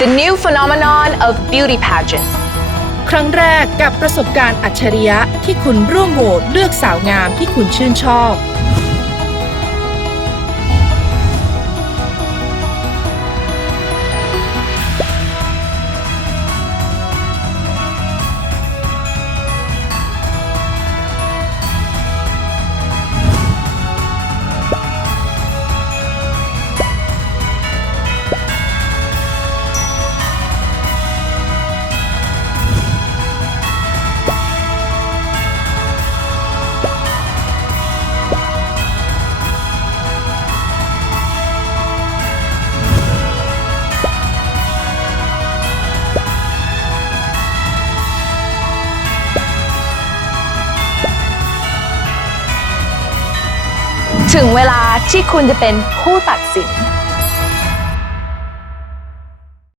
The new phenomenon of beauty pageant. ครั้งแรกกับประสบการณ์อัจฉริยะที่คุณร่วมโหวตเลือกสาวงามที่คุณชื่นชอบ ถึงเวลาที่คุณจะเป็นผู้ตัดสิน